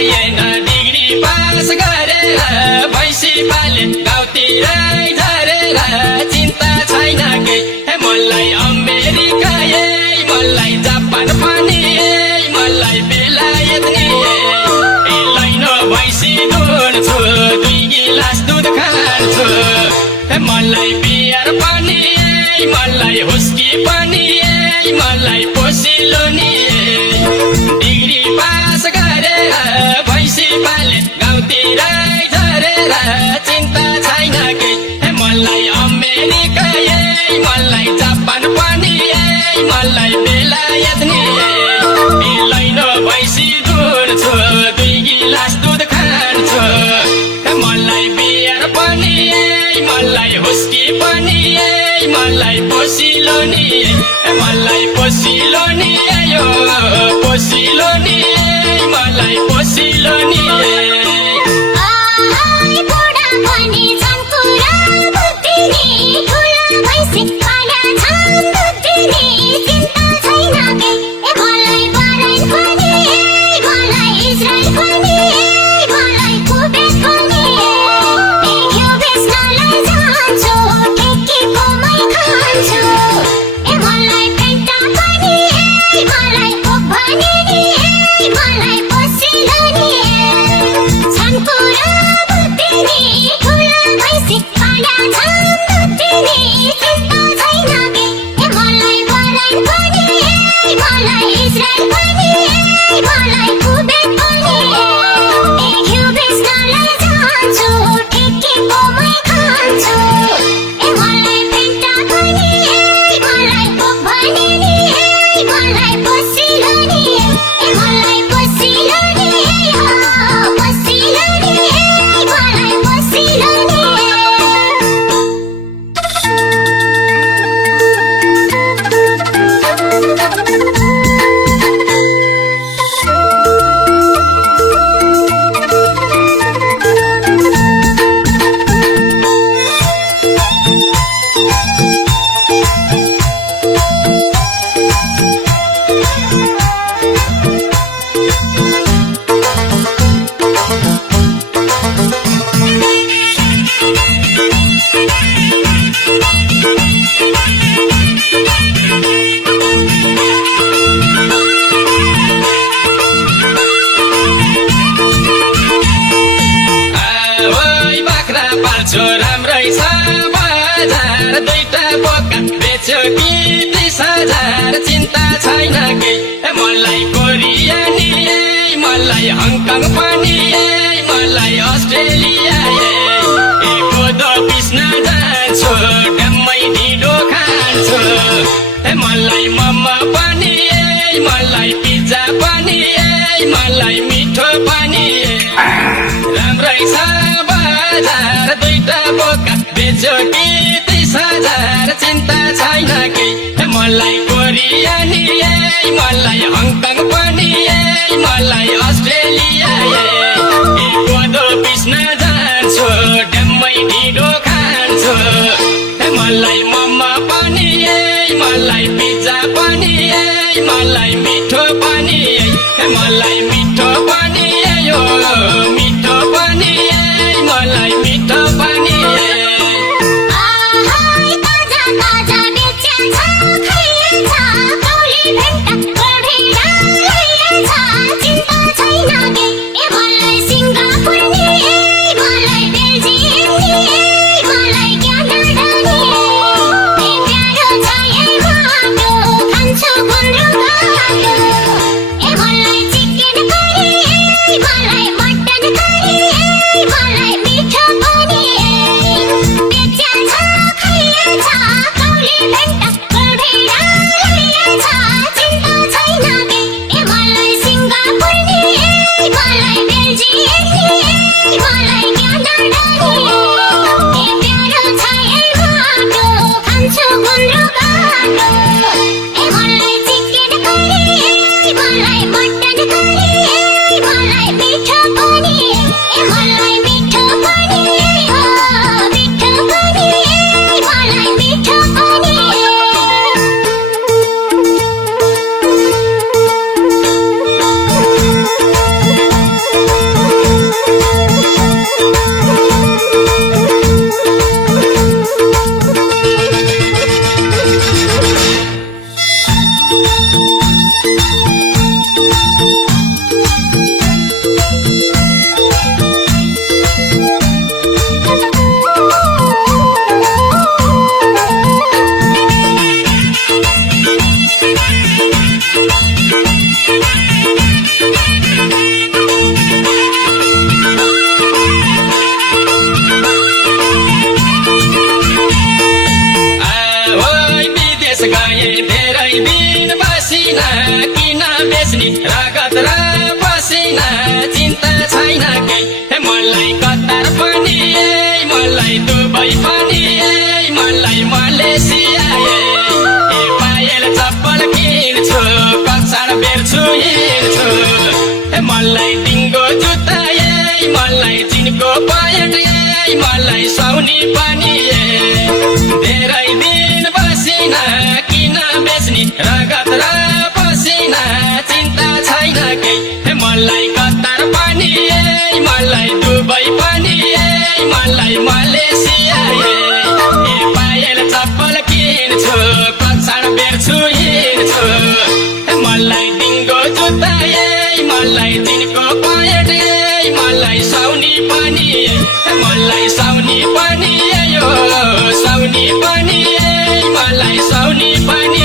मलाई हैन degree pass गरेर भैँसी पाले गाउँतिरै झरेर चिन्ता छैन केही मलाई अमेरिका मलाई जापान पनि मलाई बेलायत नि लैन भैँसी दुन्छु 2 गिलास दुध खान्छु मलाई बियर पनि मलाई हुस्की पनि मलाई पोसिलो नि डिग्री पास गरेर भैँसी पाले गाउँतिरै झरेर चिन्ता छैन केही मलाई अमेरिका मलाई जापान पनि मलाई बेलायत नि लैन भैँसी दुन्छु 2 गिलास दुध खान्छु मलाई बियर पनि मलाई हुस्की पनि मलाई पोसिलो नि मलाई पोसिलो नि यो पोसिलो नि मलाई पोसिलो नि राम्रै छ बजार 2टा बोका बेच्यो कि 30,000 चिन्ता छैन केही मलाई कोरियानी मलाई हङकङ पनि मलाई अस्ट्रेलिया कोदो पिस्न जान्छु डम्मै ढिँडो खान्छु मलाई मोमो पनि मलाई पिज्जा पनि मलाई मिठो पनि राम्रै छ बजार 2टा बोका बेच्यो कि 30,000 चिन्ता छैन केही मलाई कोरियानी मलाई हङकङ पनि मलाई अस्ट्रेलिया कोदो पिस्न जान्छु डम्मै ढिँडो खान्छु मलाई मोमो पनि मलाई पिज्जा पनि मलाई मिठो पनि मलाई मिठो पनि यो मिठो पनि मलाई मिठो पनि मलाई कतार पनि मलाई दुबई पनि मलाई मलेसिया पायल चप्पल किन्छु कक्षाण बेर्छु हिँड्छु मलाई डिङ्गो जुत्ता मलाई चिनको पायट मलाई साउनी पनि धेरै दिन बसिना किन बेच्ने रगत र पसिना चिन्ता छैन केही मलाई कतार पनि मलाई दुबई पनि मलाई मलेसिया पायल चप्पल किन्छु कक्षाण बेर्छु हिँड्छु मलाई डिङ्गो जुत्ता मलाई चिनको पायट मलाई साउनी पनि मलाई साउनी पनि यो साउनी पनि मलाई साउनी पनि